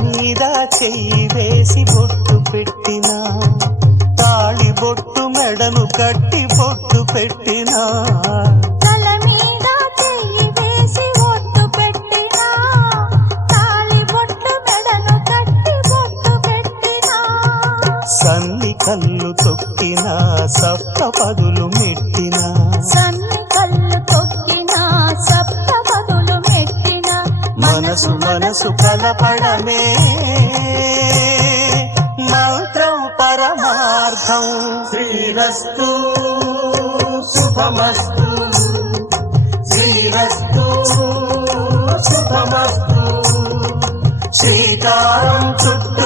మీద చెయ్యి వేసి బొట్టు పెట్టినా తాళి బొట్టు మెడను కట్టి బొట్టు పెట్టినా తల మీద చెయ్యి వేసి బొట్టు పెట్టినా తాళి బొట్టు మెడను కట్టి బొట్టు పెట్టినా సన్ని కళ్ళు తొక్కినా సప్త పదులు మెట్టినా సన్ని కళ్ళు తొక్కినా సప్త పదులు మెట్టినా మనసు మనసు కలపడమే మంత్రం పరమార్థం శ్రీరస్తు శుభమస్తు శ్రీరస్తు శుభమస్తు శ్రీకారం చుట్టూ